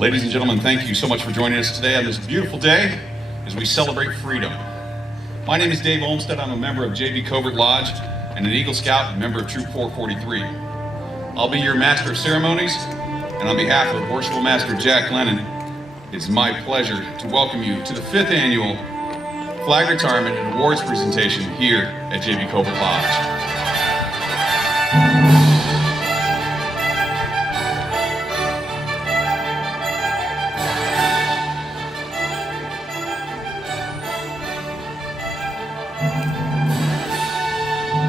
Ladies and gentlemen, thank you so much for joining us today on this beautiful day as we celebrate freedom. My name is Dave Olmsted. I'm a member of JB Covert Lodge and an Eagle Scout and member of Troop 443. I'll be your Master of Ceremonies, and on behalf of Worshipful Master Jack Lennon, it's my pleasure to welcome you to the 5th annual Flag Retirement and Awards presentation here at JB Covert Lodge.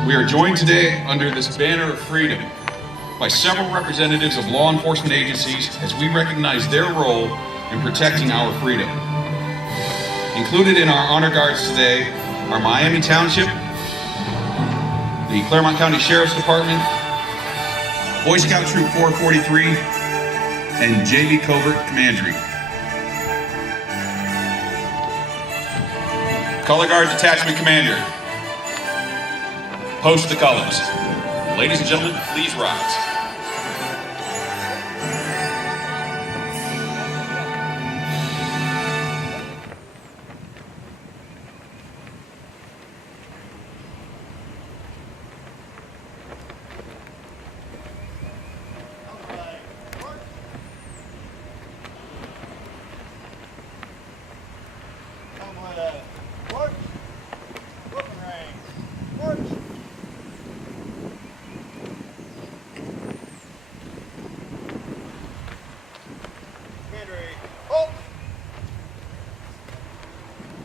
We are joined today under this banner of freedom by several representatives of law enforcement agencies as we recognize their role in protecting our freedom. Included in our honor guards today are Miami Township, the Claremont County Sheriff's Department, Boy Scout Troop 443, and JB Covert Commandery. Color Guard Detachment Commander. Post the colors. Ladies and gentlemen, please rise.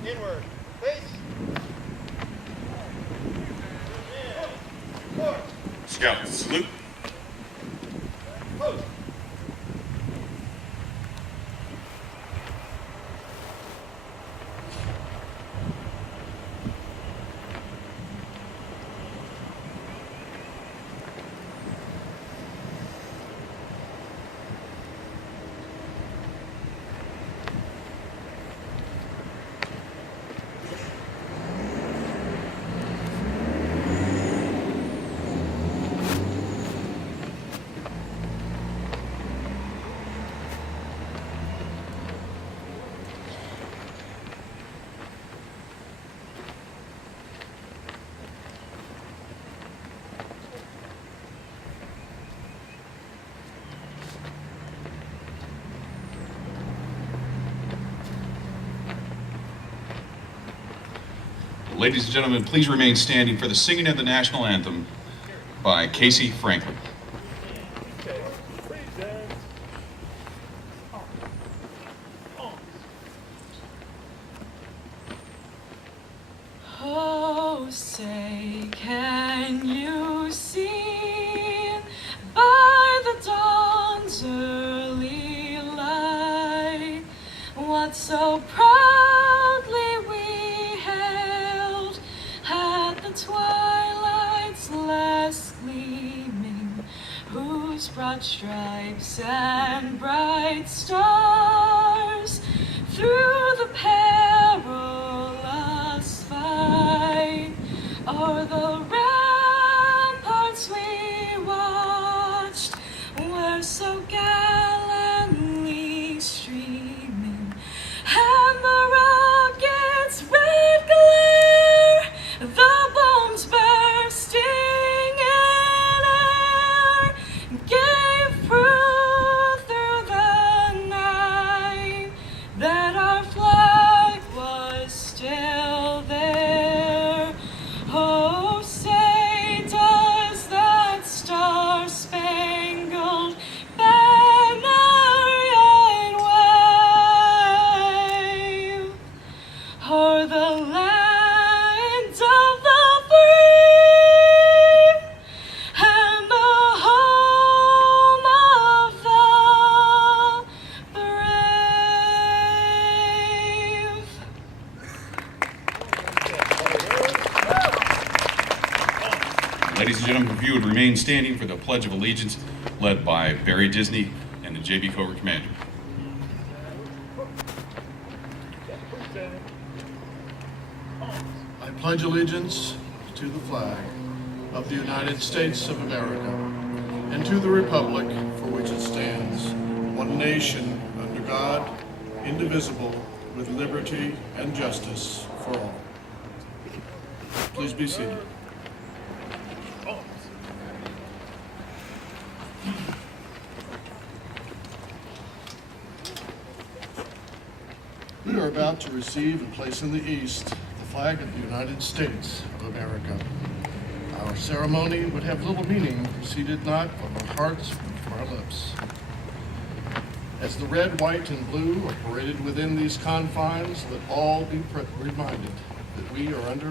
Inward, face. Scout, salute. Post. Ladies and gentlemen, please remain standing for the singing of the national anthem by Casey Franklin. Oh, say, can you see by the dawn's early light what so proudly we hailed at the twilight's last gleaming, whose broad stripes and bright stars through the perilous fight o'er the ramparts we watched were so gallantly streaming, and the rocket's red glare, the bombs bursting in air, gave proof through the night that our flag was still there. Oh, say, does that star-spangled banner yet wave o'er the land of the free and the home of the brave? Ladies and gentlemen, if you would remain standing for the Pledge of Allegiance led by Barry Disney and the JB Covert Commander. I pledge allegiance to the flag of the United States of America and to the republic for which it stands, one nation, under God, indivisible, with liberty and justice for all. Please be seated. We are about to receive and place in the east the flag of the United States of America. Our ceremony would have little meaning if proceeded not from our hearts and from our lips. As the red, white, and blue are paraded within these confines, let all be reminded that we are under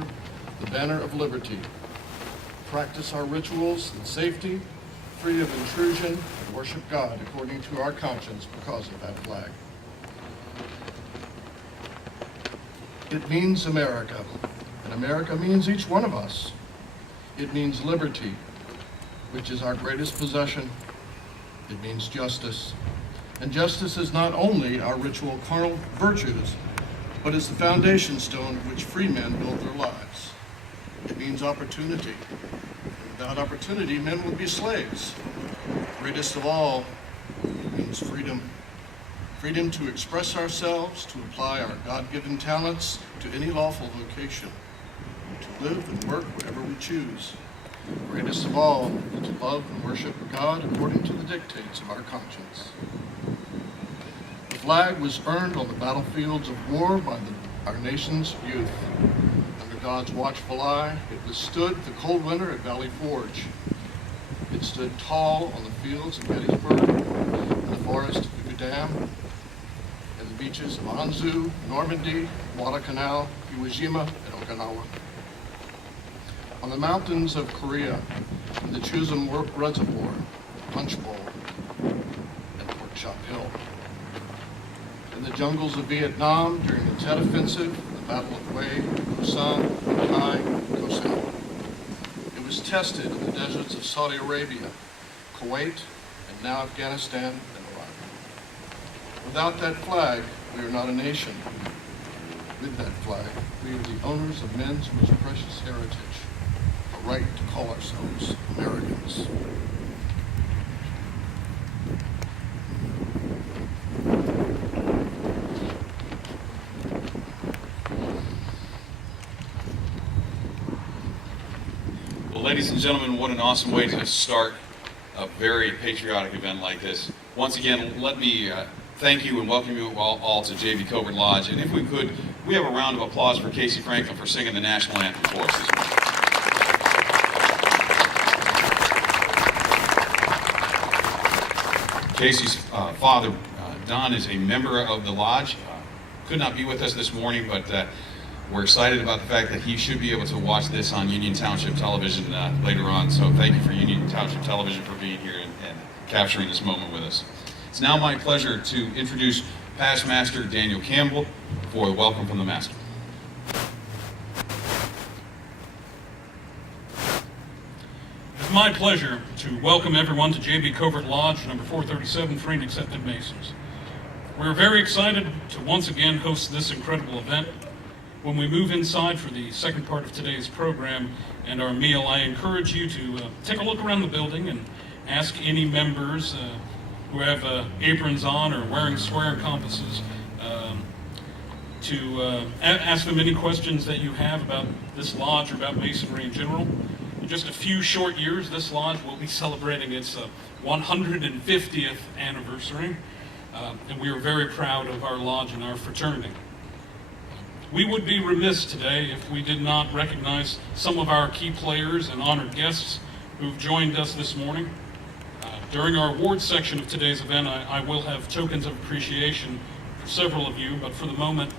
the banner of liberty. Practice our rituals in safety, free of intrusion, and worship God according to our conscience because of that flag. It means America, and America means each one of us. It means liberty, which is our greatest possession. It means justice. And justice is not only our ritual carnal virtues, but is the foundation stone which free men build their lives. It means opportunity. Without opportunity, men would be slaves. Greatest of all, it means freedom. Freedom to express ourselves, to apply our God-given talents to any lawful vocation, to live and work wherever we choose. Greatest of all, to love and worship God according to the dictates of our conscience. The flag was earned on the battlefields of war by our nation's youth. Under God's watchful eye, it withstood the cold winter at Valley Forge. It stood tall on the fields of Gettysburg, in the forest of Udam, and the beaches of Anzu, Normandy, Guadalcanal, Iwo Jima, and Okinawa. On the mountains of Korea, in the Chosin Reservoir, Punch Bowl, and Pork Chop Hill. In the jungles of Vietnam during the Tet Offensive, the Battle of Hue, Busan, Kai, Ko Sang. It was tested in the deserts of Saudi Arabia, Kuwait, and now Afghanistan and Iraq. Without that flag, we are not a nation. With that flag, we are the owners of men's most precious heritage, the right to call ourselves Americans. Well, ladies and gentlemen, what an awesome way to start a very patriotic event like this. Once again, let me thank you and welcome you all to JV Covert Lodge. And if we could, we have a round of applause for Casey Franklin for singing the national anthem for us this morning. Casey's father, Don, is a member of the lodge. Could not be with us this morning, but we're excited about the fact that he should be able to watch this on Union Township television later on. So thank you for Union Township television for being here and capturing this moment with us. It's now my pleasure to introduce Past Master Daniel Campbell for the welcome from the Master. It's my pleasure to welcome everyone to JB Covert Lodge, number 437, Free and Accepted Masons. We're very excited to once again host this incredible event. When we move inside for the second part of today's program and our meal, I encourage you to take a look around the building and ask any members who have aprons on or wearing square compasses to ask them any questions that you have about this lodge or about Masonry in general. In just a few short years, this lodge will be celebrating its 150th anniversary, and we are very proud of our lodge and our fraternity. We would be remiss today if we did not recognize some of our key players and honored guests who've joined us this morning. During our awards section of today's event, I will have tokens of appreciation for several of you, but for the moment,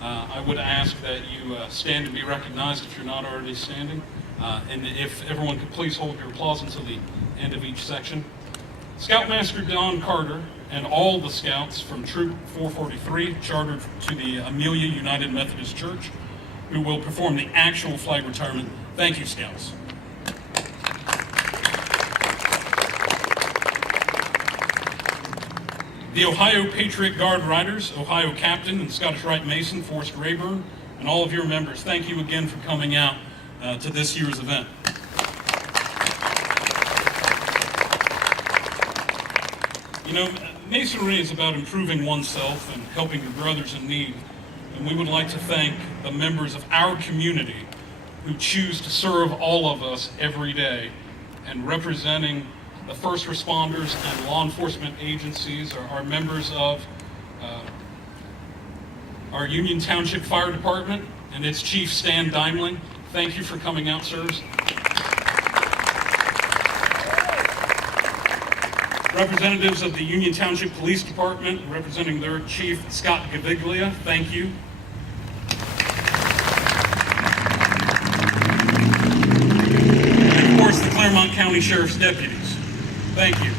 I would ask that you stand and be recognized if you're not already standing. And if everyone could please hold your applause until the end of each section. Scoutmaster Don Carter and all the scouts from Troop 443, chartered to the Amelia United Methodist Church, who will perform the actual flag retirement. Thank you, Scouts. The Ohio Patriot Guard Riders, Ohio Captain and Scottish Rite Mason Forrest Rayburn, and all of your members, thank you again for coming out to this year's event. You know, Masonry is about improving oneself and helping your brothers in need, and we would like to thank the members of our community who choose to serve all of us every day. And representing the first responders and law enforcement agencies are members of our Union Township Fire Department and its Chief Stan Dimling. Thank you for coming out, sirs. Representatives of the Union Township Police Department, representing their Chief Scott Gaviglia, thank you. And of course, the Claremont County Sheriff's deputies, thank you.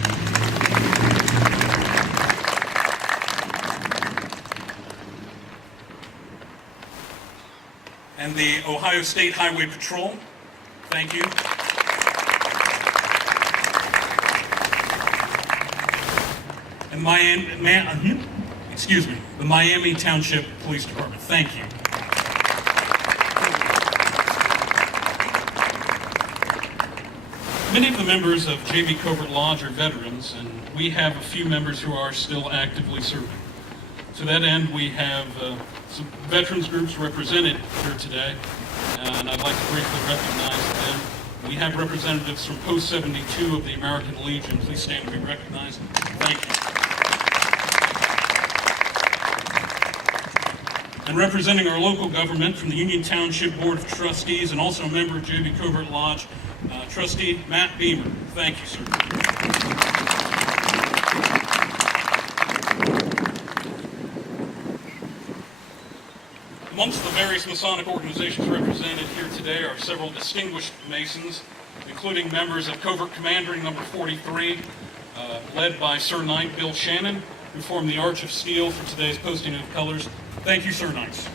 And the Ohio State Highway Patrol, thank you. And the Miami Township Police Department, thank you. Many of the members of JB Covert Lodge are veterans, and we have a few members who are still actively serving. To that end, we have some veterans groups represented here today, and I'd like to briefly recognize them. We have representatives from Post 72 of the American Legion. Please stand to be recognized. Thank you. And representing our local government from the Union Township Board of Trustees and also a member of JB Covert Lodge, Trustee Matt Beamer. Thank you, sir. Amongst the various Masonic organizations represented here today are several distinguished Masons, including members of Covert Commandery number 43, led by Sir Knight Bill Shannon, who formed the Arch of Steel for today's posting of colors. Thank you, Sir Knights.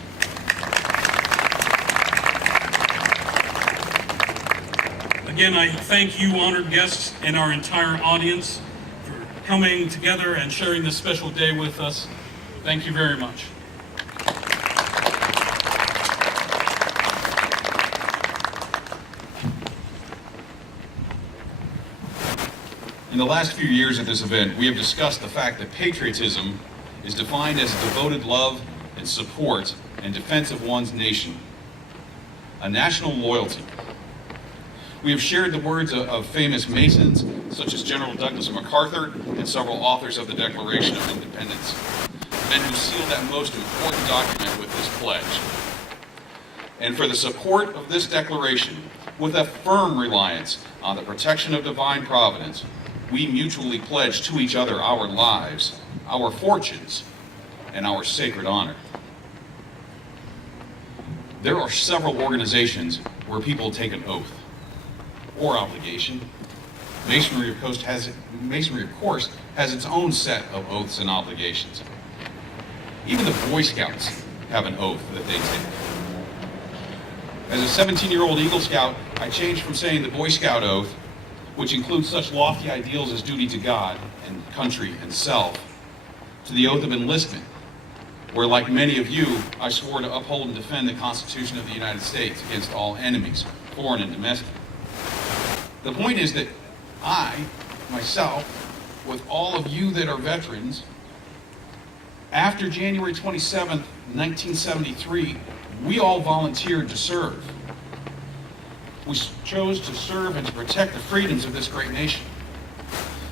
Again, I thank you, honored guests, and our entire audience for coming together and sharing this special day with us. Thank you very much. In the last few years at this event, we have discussed the fact that patriotism is defined as devoted love and support and defense of one's nation, a national loyalty. We have shared the words of famous Masons, such as General Douglas MacArthur and several authors of the Declaration of Independence, men who sealed that most important document with this pledge. And for the support of this declaration, with a firm reliance on the protection of divine providence, we mutually pledge to each other our lives, our fortunes, and our sacred honor. There are several organizations where people take an oath or obligation. Masonry, of course, has its own set of oaths and obligations. Even the Boy Scouts have an oath that they take. As a 17-year-old Eagle Scout, I changed from saying the Boy Scout oath, which includes such lofty ideals as duty to God and country and self, to the oath of enlistment, where, like many of you, I swore to uphold and defend the Constitution of the United States against all enemies, foreign and domestic. The point is that I, myself, with all of you that are veterans, after January 27th, 1973, we all volunteered to serve. We chose to serve and to protect the freedoms of this great nation.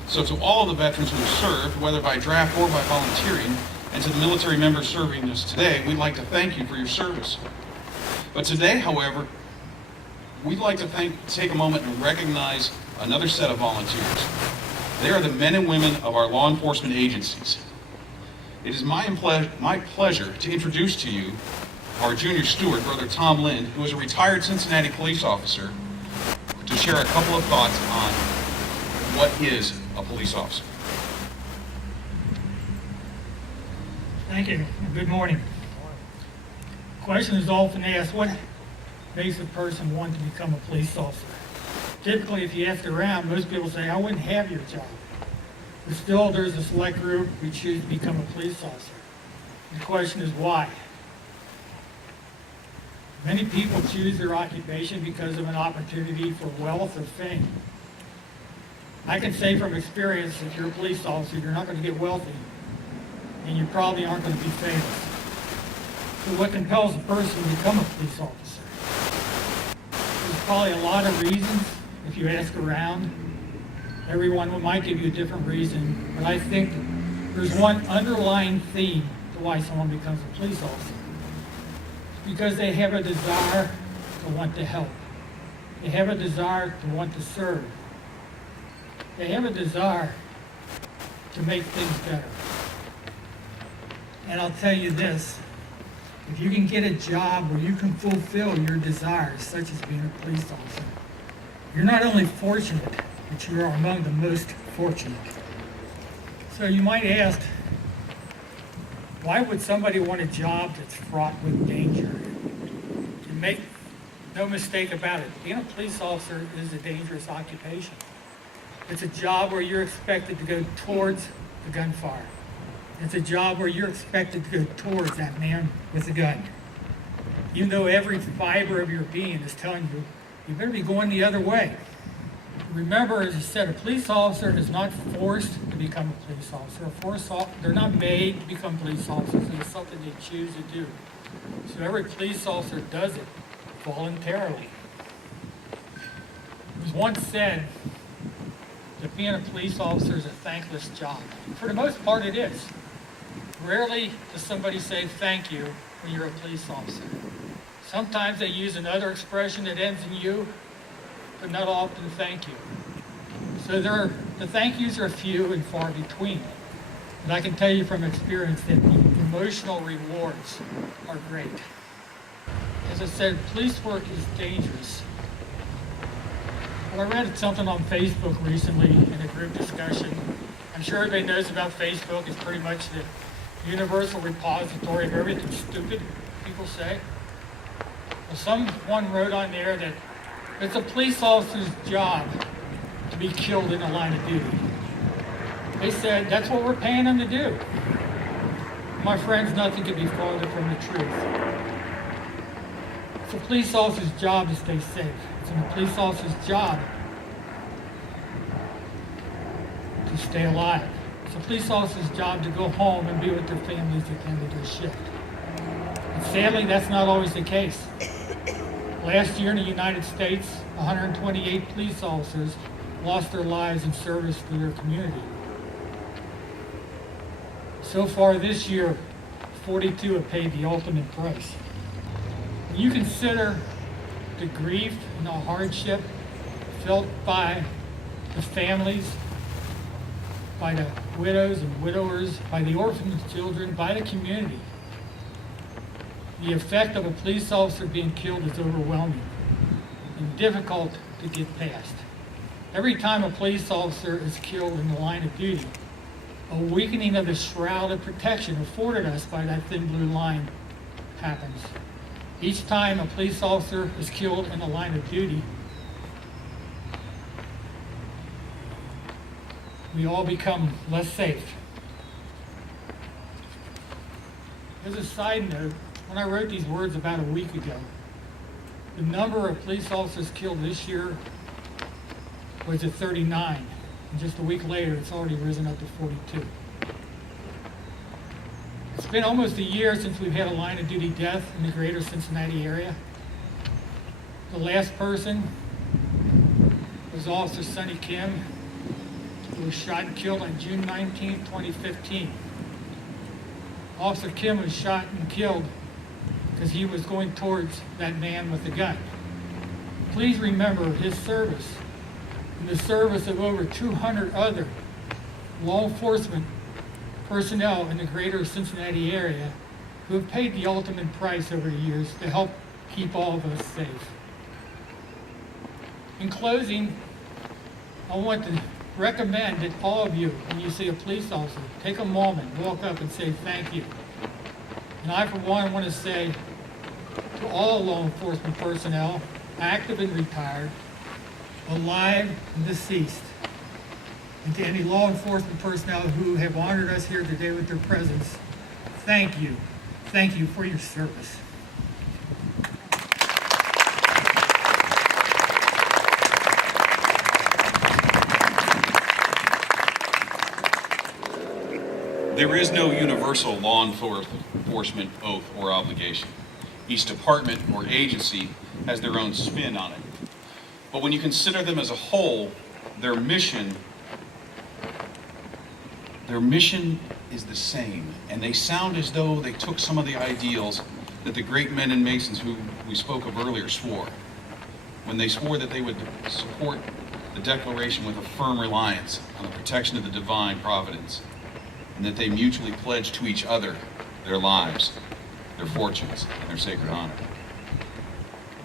So to all of the veterans who have served, whether by draft or by volunteering, and to the military members serving us today, we'd like to thank you for your service. But today, however, we'd like to take a moment and recognize another set of volunteers. They are the men and women of our law enforcement agencies. It is my pleasure to introduce to you our junior steward, Brother Tom Lind, who is a retired Cincinnati police officer, to share a couple of thoughts on what is a police officer. Thank you, and good morning. The question is often asked, what makes a person want to become a police officer? Typically, if you ask around, most people say, I wouldn't have your job. But still, there's a select group who choose to become a police officer. And the question is why? Many people choose their occupation because of an opportunity for wealth or fame. I can say from experience, if you're a police officer, you're not going to get wealthy, and you probably aren't going to be famous. So what compels a person to become a police officer? There's probably a lot of reasons. If you ask around, everyone might give you a different reason, but I think there's one underlying theme to why someone becomes a police officer. It's because they have a desire to want to help. They have a desire to want to serve. They have a desire to make things better. And I'll tell you this, if you can get a job where you can fulfill your desires, such as being a police officer, you're not only fortunate, but you are among the most fortunate. So you might ask, why would somebody want a job that's fraught with danger? And make no mistake about it, being a police officer is a dangerous occupation. It's a job where you're expected to go towards the gunfire. It's a job where you're expected to go towards that man with the gun. Even though every fiber of your being is telling you, you better be going the other way. Remember, as I said, a police officer is not forced to become a police officer. They're not made to become police officers. It's something they choose to do. So every police officer does it voluntarily. It was once said that being a police officer is a thankless job. For the most part, it is. Rarely does somebody say thank you when you're a police officer. Sometimes they use another expression that ends in you, but not often thank you. So the thank yous are few and far between. But I can tell you from experience that the emotional rewards are great. As I said, police work is dangerous. Well, I read something on Facebook recently in a group discussion. I'm sure everybody knows about Facebook. It's pretty much the universal repository of everything stupid people say. Well, someone wrote on there that it's a police officer's job to be killed in the line of duty. They said, that's what we're paying them to do. My friends, nothing could be farther from the truth. It's a police officer's job to stay safe. It's a police officer's job to stay alive. It's a police officer's job to go home and be with their families at the end of their shift. And sadly, that's not always the case. Last year in the United States, 128 police officers lost their lives in service to their community. So far this year, 42 have paid the ultimate price. When you consider the grief and the hardship felt by the families, by the widows and widowers, by the orphan children, by the community, the effect of a police officer being killed is overwhelming and difficult to get past. Every time a police officer is killed in the line of duty, a weakening of the shroud of protection afforded us by that thin blue line happens. Each time a police officer is killed in the line of duty, we all become less safe. As a side note, when I wrote these words about a week ago, the number of police officers killed this year was at 39. And just a week later, it's already risen up to 42. It's been almost a year since we've had a line of duty death in the greater Cincinnati area. The last person was Officer Sonny Kim, who was shot and killed on June 19, 2015. Officer Kim was shot and killed because he was going towards that man with the gun. Please remember his service and the service of over 200 other law enforcement personnel in the greater Cincinnati area who have paid the ultimate price over the years to help keep all of us safe. In closing, I want to recommend that all of you, when you see a police officer, take a moment, walk up and say thank you. And I, for one, want to say to all law enforcement personnel, active and retired, alive and deceased, and to any law enforcement personnel who have honored us here today with their presence, thank you. Thank you for your service. There is no universal law enforcement oath or obligation. Each department or agency has their own spin on it. But when you consider them as a whole, their mission is the same, and they sound as though they took some of the ideals that the great men and Masons who we spoke of earlier swore, when they swore that they would support the Declaration with a firm reliance on the protection of the divine providence, and that they mutually pledged to each other their lives, their fortunes, and their sacred honor.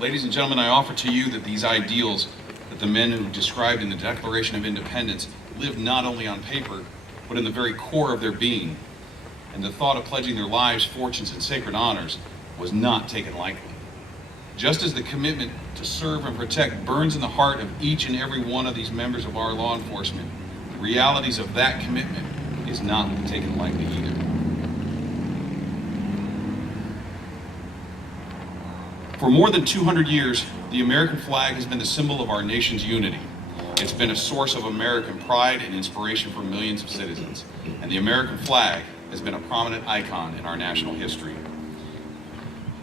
Ladies and gentlemen, I offer to you that these ideals that the men who described in the Declaration of Independence lived not only on paper, but in the very core of their being, and the thought of pledging their lives, fortunes, and sacred honors was not taken lightly. Just as the commitment to serve and protect burns in the heart of each and every one of these members of our law enforcement, the realities of that commitment is not to be taken lightly either. For more than 200 years, the American flag has been the symbol of our nation's unity. It's been a source of American pride and inspiration for millions of citizens, and the American flag has been a prominent icon in our national history.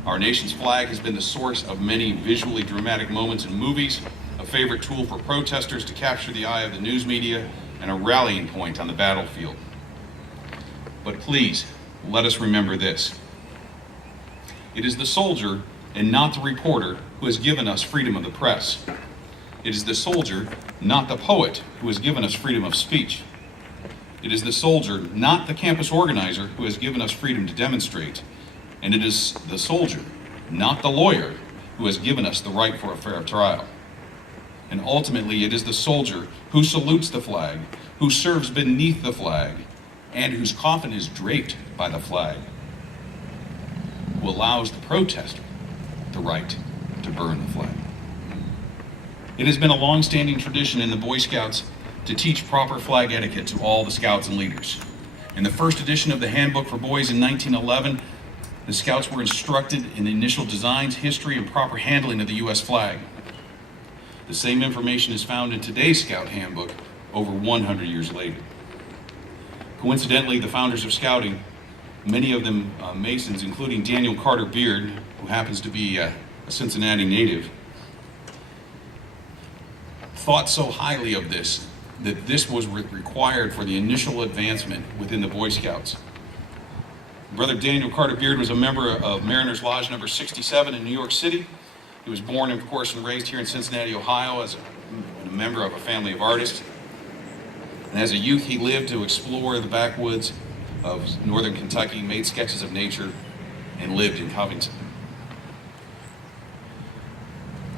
Our nation's flag has been the source of many visually dramatic moments in movies, a favorite tool for protesters to capture the eye of the news media, and a rallying point on the battlefield. But please, let us remember this. It is the soldier and not the reporter who has given us freedom of the press. It is the soldier, not the poet, who has given us freedom of speech. It is the soldier, not the campus organizer, who has given us freedom to demonstrate. And it is the soldier, not the lawyer, who has given us the right for a fair trial. And ultimately, it is the soldier who salutes the flag, who serves beneath the flag, and whose coffin is draped by the flag, who allows the protester the right to burn the flag. It has been a long-standing tradition in the Boy Scouts to teach proper flag etiquette to all the scouts and leaders. In the first edition of the Handbook for Boys in 1911, the scouts were instructed in the initial designs, history, and proper handling of the U.S. flag. The same information is found in today's Scout Handbook over 100 years later. Coincidentally, the founders of Scouting, many of them Masons, including Daniel Carter Beard, who happens to be a Cincinnati native, thought so highly of this that this was required for the initial advancement within the Boy Scouts. Brother Daniel Carter Beard was a member of Mariners Lodge number 67 in New York City. He was born, of course, and raised here in Cincinnati, Ohio as a member of a family of artists. And as a youth, he lived to explore the backwoods of northern Kentucky, made sketches of nature, and lived in Covington.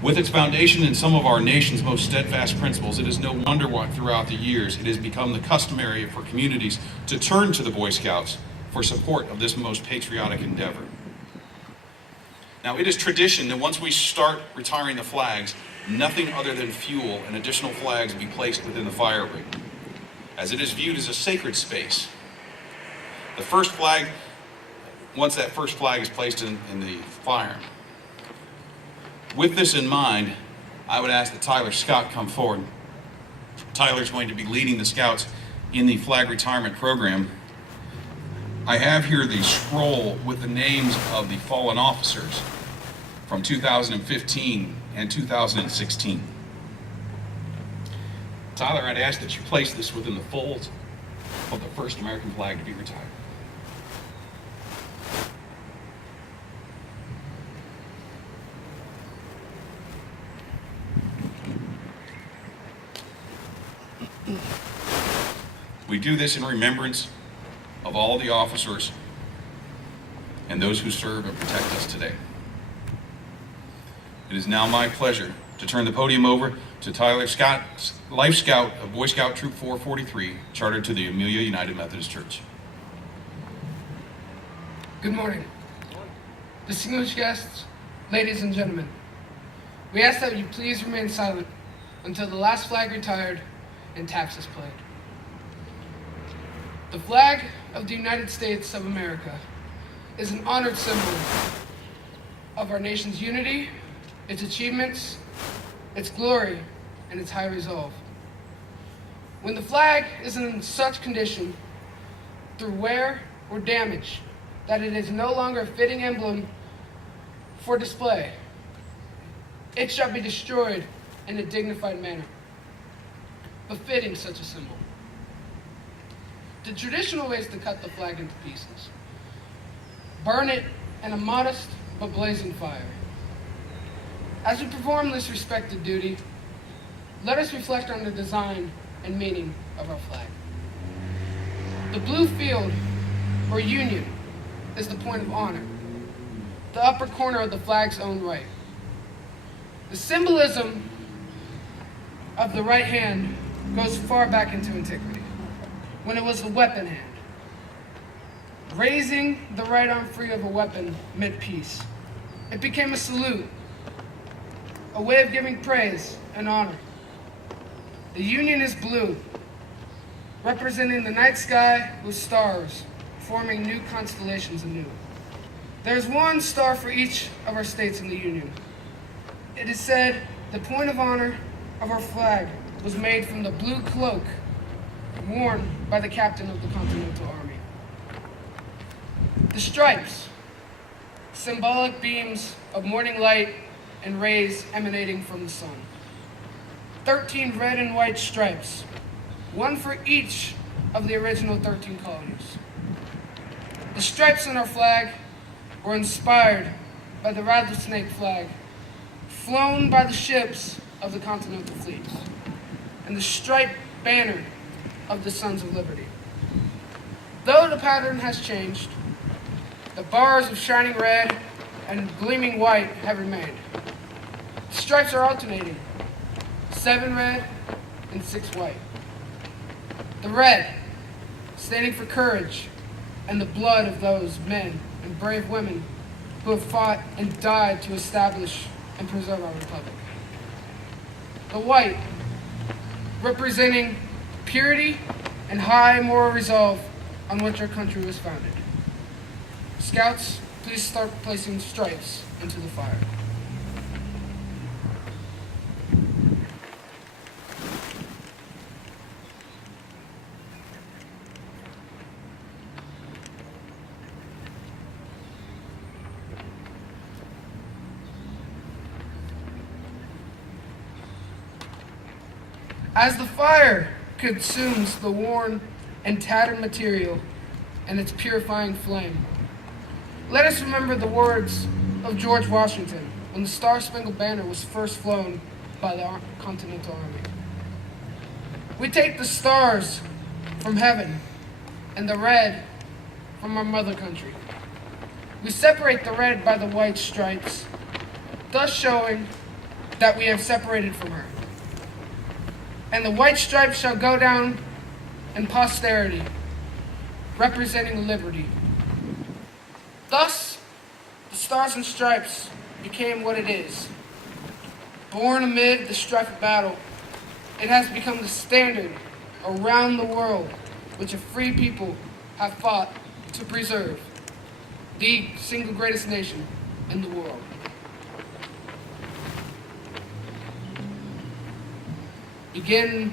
With its foundation in some of our nation's most steadfast principles, it is no wonder why throughout the years it has become the customary for communities to turn to the Boy Scouts for support of this most patriotic endeavor. Now, it is tradition that once we start retiring the flags, nothing other than fuel and additional flags be placed within the fire ring, as it is viewed as a sacred space. The first flag, once that first flag is placed in the fire. With this in mind, I would ask that Tyler Scott come forward. Tyler's going to be leading the Scouts in the flag retirement program. I have here the scroll with the names of the fallen officers from 2015 and 2016. Tyler, I'd ask that you place this within the folds of the first American flag to be retired. We do this in remembrance of all the officers and those who serve and protect us today. It is now my pleasure to turn the podium over to Tyler Scott, Life Scout of Boy Scout Troop 443, chartered to the Amelia United Methodist Church. Good morning. Distinguished guests, ladies and gentlemen, we ask that you please remain silent until the last flag retired and taps is played. The flag of the United States of America is an honored symbol of our nation's unity, its achievements, its glory, and its high resolve. When the flag is in such condition, through wear or damage that it is no longer a fitting emblem for display, it shall be destroyed in a dignified manner, befitting such a symbol. The traditional way is to cut the flag into pieces, burn it in a modest but blazing fire. As we perform this respected duty, let us reflect on the design and meaning of our flag. The blue field, or union, is the point of honor, the upper corner of the flag's own right. The symbolism of the right hand goes far back into antiquity, when it was the weapon hand. Raising the right arm free of a weapon meant peace. It became a salute, a way of giving praise and honor. The union is blue, representing the night sky with stars, forming new constellations anew. There's one star for each of our states in the Union. It is said the point of honor of our flag was made from the blue cloak worn by the captain of the Continental Army. The stripes, symbolic beams of morning light and rays emanating from the sun. 13 red and white stripes, one for each of the original 13 colonies. The stripes on our flag were inspired by the rattlesnake flag, flown by the ships of the Continental Fleet, and the striped banner of the Sons of Liberty. Though the pattern has changed, the bars of shining red and gleaming white have remained. The stripes are alternating, 7 red and 6 white. The red, standing for courage and the blood of those men and brave women who have fought and died to establish and preserve our republic. The white, representing purity and high moral resolve on which our country was founded. Scouts, please start placing stripes into the fire. As the fire consumes the worn and tattered material and its purifying flame, let us remember the words of George Washington when the Star-Spangled Banner was first flown by the Continental Army. We take the stars from heaven and the red from our mother country. We separate the red by the white stripes, thus showing that we have separated from her. And the white stripes shall go down in posterity, representing liberty. Thus, the Stars and Stripes became what it is. Born amid the strife of battle, it has become the standard around the world which a free people have fought to preserve, the single greatest nation in the world. Begin.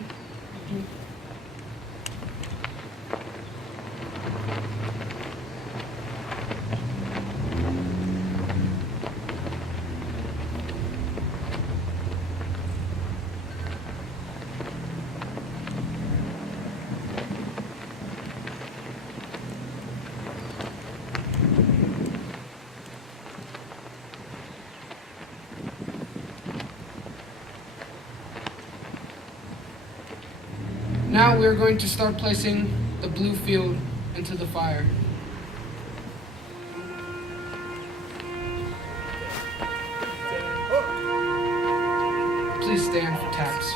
Now we're going to start placing the blue field into the fire. Please stand for taps.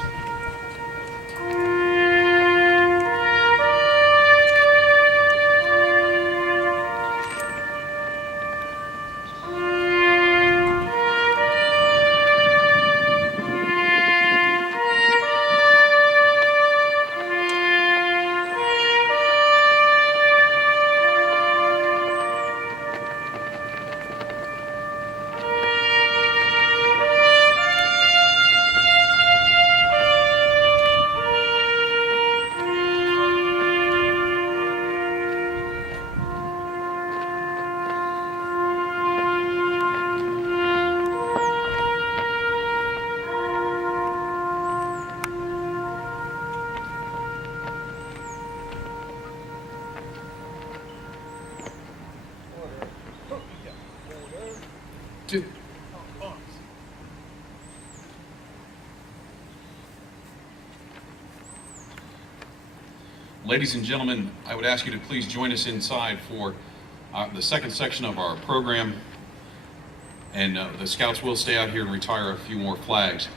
to Ladies and gentlemen, I would ask you to please join us inside for the second section of our program. And the scouts will stay out here and retire a few more flags.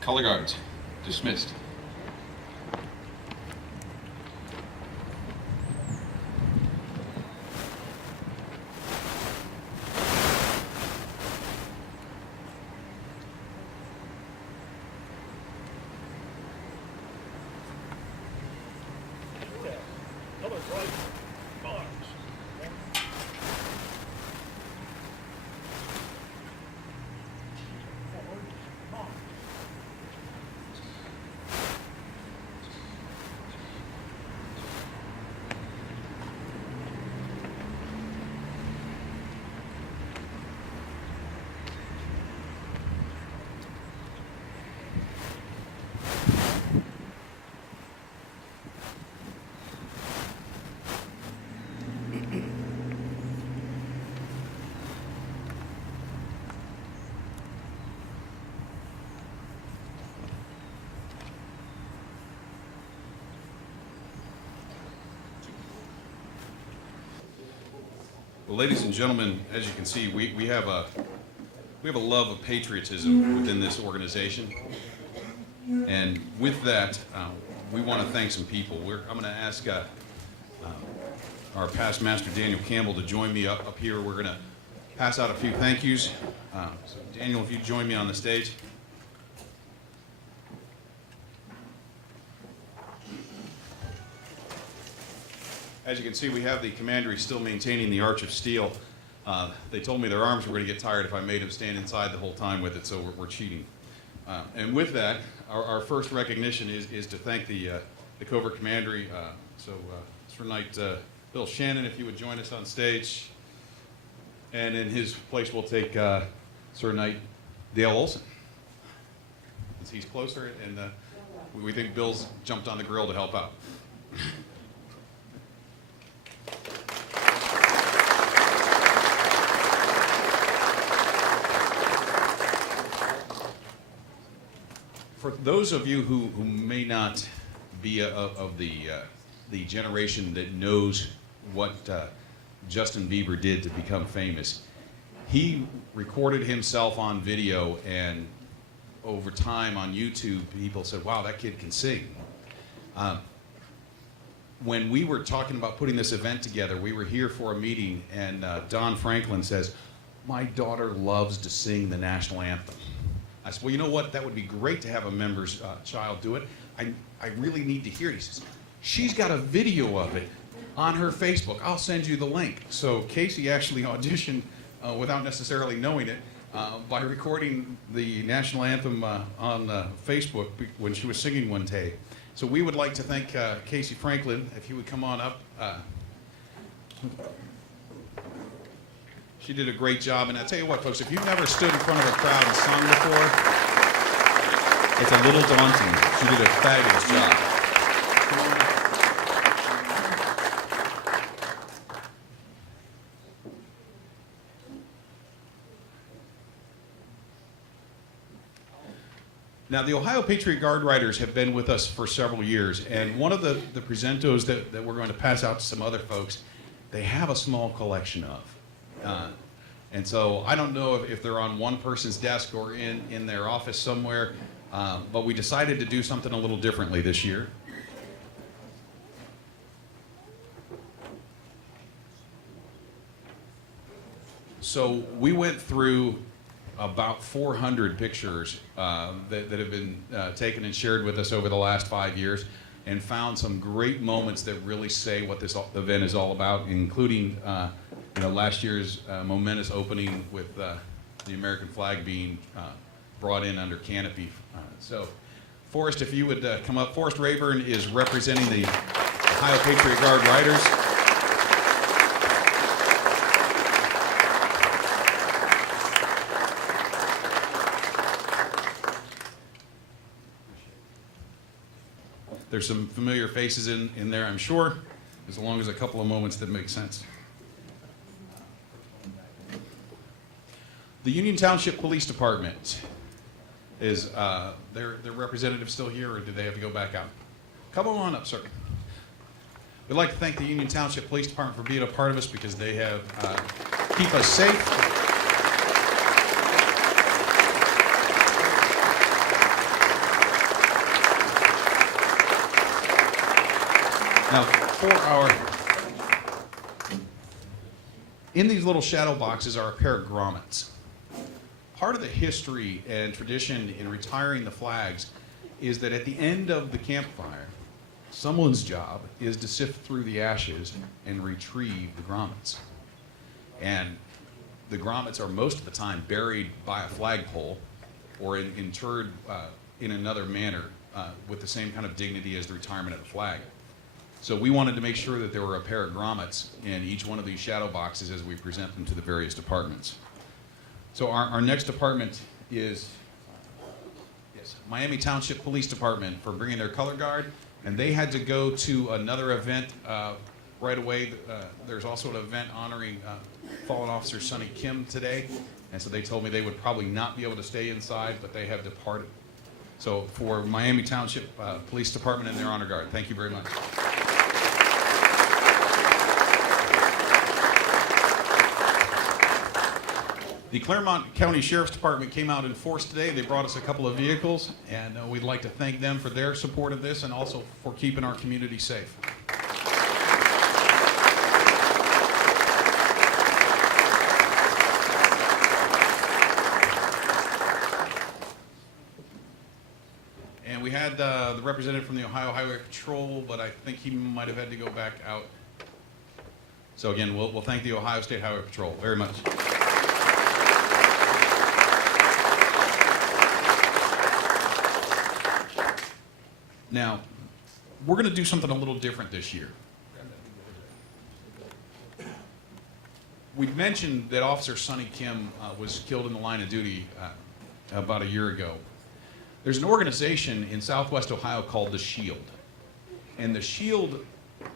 Color guards, dismissed. Well, ladies and gentlemen, as you can see, we have a love of patriotism within this organization, and with that, we want to thank some people. I'm going to ask our past master Daniel Campbell to join me up here. We're going to pass out a few thank yous. So Daniel, if you join me on the stage. As you can see, we have the commandery still maintaining the Arch of Steel. They told me their arms were going to get tired if I made them stand inside the whole time with it, so we're cheating. And with that, our first recognition is to thank the Covert Commandery. For tonight, Bill Shannon, if you would join us on stage. And in his place, we'll take Sir Knight Dale Olson, as he's closer, and we think Bill's jumped on the grill to help out. For those of you who may not be of the generation that knows what Justin Bieber did to become famous, he recorded himself on video, and over time on YouTube, people said, wow, that kid can sing. When we were talking about putting this event together, we were here for a meeting, and Don Franklin says, my daughter loves to sing the national anthem. I said, well, you know what? That would be great to have a member's child do it. I really need to hear it. He says, she's got a video of it on her Facebook. I'll send you the link. So Casey actually auditioned without necessarily knowing it by recording the national anthem on Facebook when she was singing one day. So we would like to thank Casey Franklin, if he would come on up. She did a great job, and I tell you what, folks, if you've never stood in front of a crowd and sung before, it's a little daunting. She did a fabulous job. Now, the Ohio Patriot Guard Riders have been with us for several years, and one of the presentos that we're going to pass out to some other folks, they have a small collection of. And so I don't know if they're on one person's desk or in their office somewhere, but we decided to do something a little differently this year. So we went through about 400 pictures that have been taken and shared with us over the last 5 years, and found some great moments that really say what this event is all about, including last year's momentous opening with the American flag being brought in under canopy. So, Forrest, if you would come up. Forrest Rayburn is representing the Ohio Patriot Guard Riders. There's some familiar faces in there, I'm sure, as long as a couple of moments that make sense. The Union Township Police Department is their representative still here, or do they have to go back out? Come on up, sir. We'd like to thank the Union Township Police Department for being a part of us because they have keep us safe. Now, in these little shadow boxes are a pair of grommets. Part of the history and tradition in retiring the flags is that at the end of the campfire, someone's job is to sift through the ashes and retrieve the grommets. And the grommets are most of the time buried by a flagpole or interred in another manner with the same kind of dignity as the retirement of the flag. So we wanted to make sure that there were a pair of grommets in each one of these shadow boxes as we present them to the various departments. So our next department is Miami Township Police Department for bringing their color guard, and they had to go to another event right away. There's also an event honoring fallen officer Sonny Kim today, and so they told me they would probably not be able to stay inside, but they have departed. So for Miami Township Police Department and their honor guard, thank you very much. The Claremont County Sheriff's Department came out in force today. They brought us a couple of vehicles, and we'd like to thank them for their support of this and also for keeping our community safe. And we had the representative from the Ohio Highway Patrol, but I think he might have had to go back out. So again, we'll thank the Ohio State Highway Patrol very much. Now, we're going to do something a little different this year. We mentioned that Officer Sonny Kim was killed in the line of duty about a year ago. There's an organization in Southwest Ohio called the SHIELD. And the SHIELD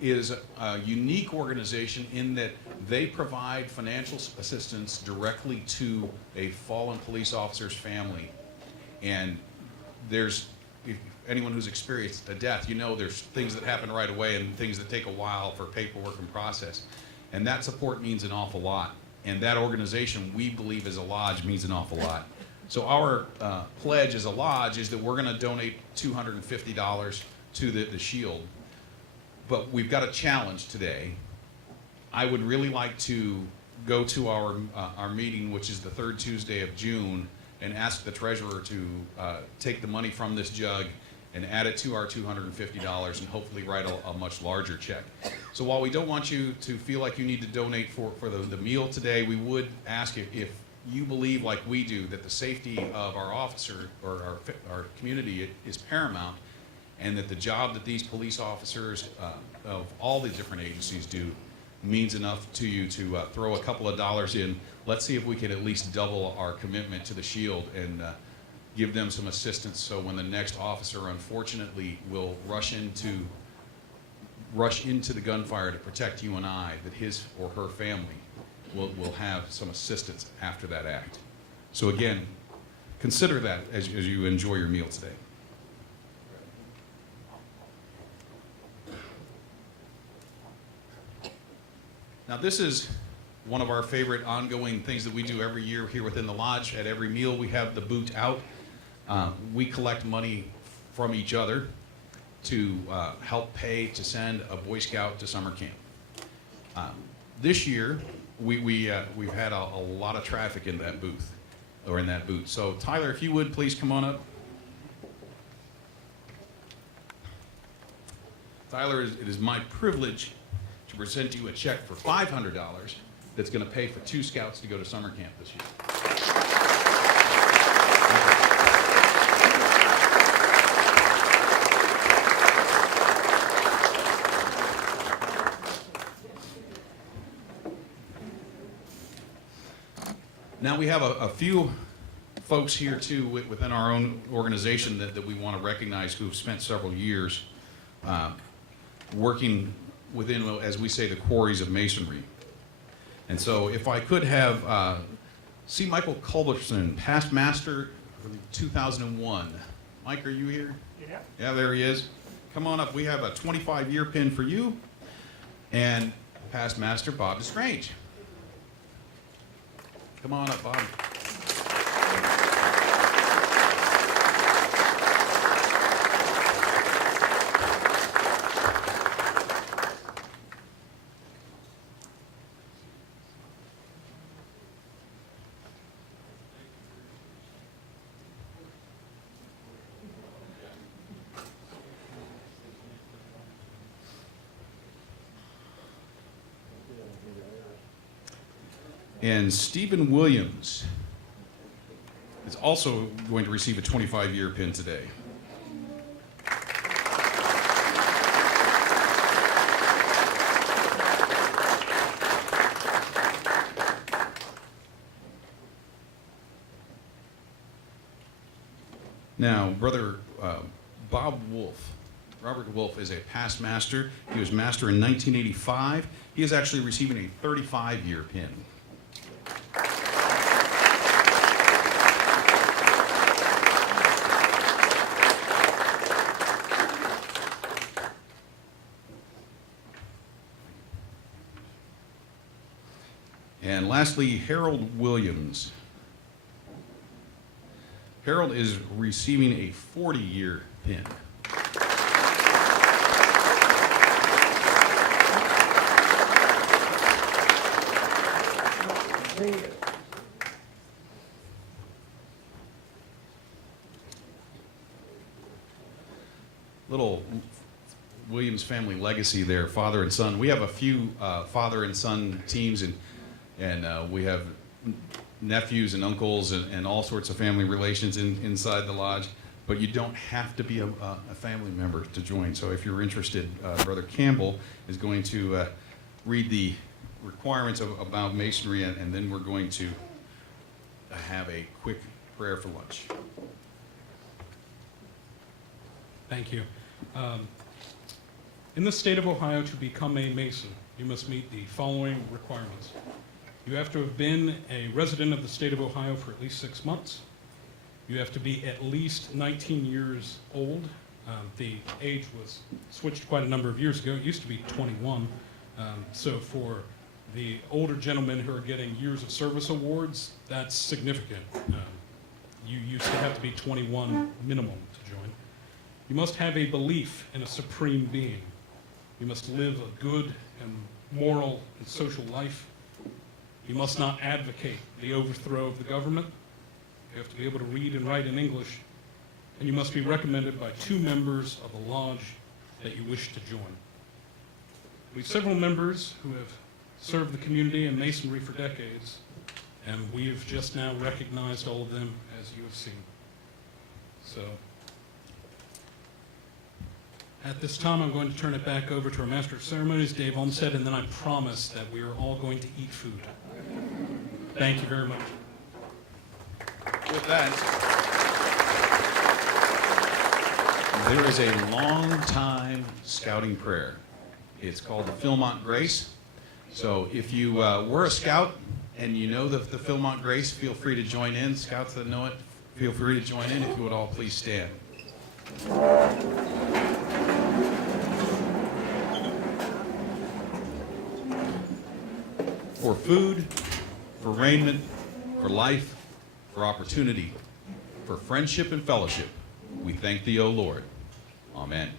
is a unique organization in that they provide financial assistance directly to a fallen police officer's family. And there's anyone who's experienced a death, you know there's things that happen right away and things that take a while for paperwork and process. And that support means an awful lot. And that organization, we believe as a lodge, means an awful lot. So our pledge as a lodge is that we're going to donate $250 to the SHIELD. But we've got a challenge today. I would really like to go to our meeting, which is the third Tuesday of June, and ask the treasurer to take the money from this jug and add it to our $250 and hopefully write a much larger check. So while we don't want you to feel like you need to donate for the meal today, we would ask if you believe, like we do, that the safety of our officer or our community is paramount, and that the job that these police officers of all the different agencies do means enough to you to throw a couple of dollars in. Let's see if we can at least double our commitment to the SHIELD and give them some assistance, so when the next officer unfortunately will rush into the gunfire to protect you and I, that his or her family will have some assistance after that act. So again, consider that as you enjoy your meal today. Now this is one of our favorite ongoing things that we do every year here within the lodge. At every meal we have the boot out. We collect money from each other to help pay to send a Boy Scout to summer camp. This year we've had a lot of traffic in that booth, or in that boot. So Tyler, if you would please come on up. Tyler, it is my privilege to present you a check for $500 that's going to pay for 2 scouts to go to summer camp this year. Now we have a few folks here too within our own organization that we want to recognize who have spent several years working within, as we say, the quarries of masonry. And so if I could have C. Michael Culberson, past master from 2001. Mike, are you here? Yeah. Yeah, there he is. Come on up. We have a 25-year pin for you. And past master Bob Strange. Come on up, Bob. And Stephen Williams is also going to receive a 25-year pin today. Now, Brother Bob Wolf. Robert Wolf is a past master. He was master in 1985. He is actually receiving a 35-year pin. And lastly, Harold Williams. Harold is receiving a 40-year pin. Little Williams family legacy there, father and son. We have a few father and son teams, and we have nephews and uncles and all sorts of family relations inside the lodge. But you don't have to be a family member to join. So if you're interested, Brother Campbell is going to read the requirements about Masonry, and then we're going to have a quick prayer for lunch. Thank you. In the state of Ohio, to become a Mason, you must meet the following requirements. You have to have been a resident of the state of Ohio for at least 6 months. You have to be at least 19 years old. The age was switched quite a number of years ago. It used to be 21. So for the older gentlemen who are getting years of service awards, that's significant. You used to have to be 21 minimum to join. You must have a belief in a supreme being. You must live a good and moral and social life. You must not advocate the overthrow of the government. You have to be able to read and write in English. And you must be recommended by 2 members of the lodge that you wish to join. We have several members who have served the community in Masonry for decades, and we have just now recognized all of them, as you have seen. So, at this time, I'm going to turn it back over to our Master of Ceremonies, Dave Olmsted, and then I promise that we are all going to eat food. Thank you very much. With that, there is a long-time scouting prayer. It's called the Philmont Grace. So if you were a scout and you know the Philmont Grace, feel free to join in. Scouts that know it, feel free to join in. If you would all please stand. For food, for raiment, for life, for opportunity, for friendship and fellowship, we thank thee, O Lord. Amen.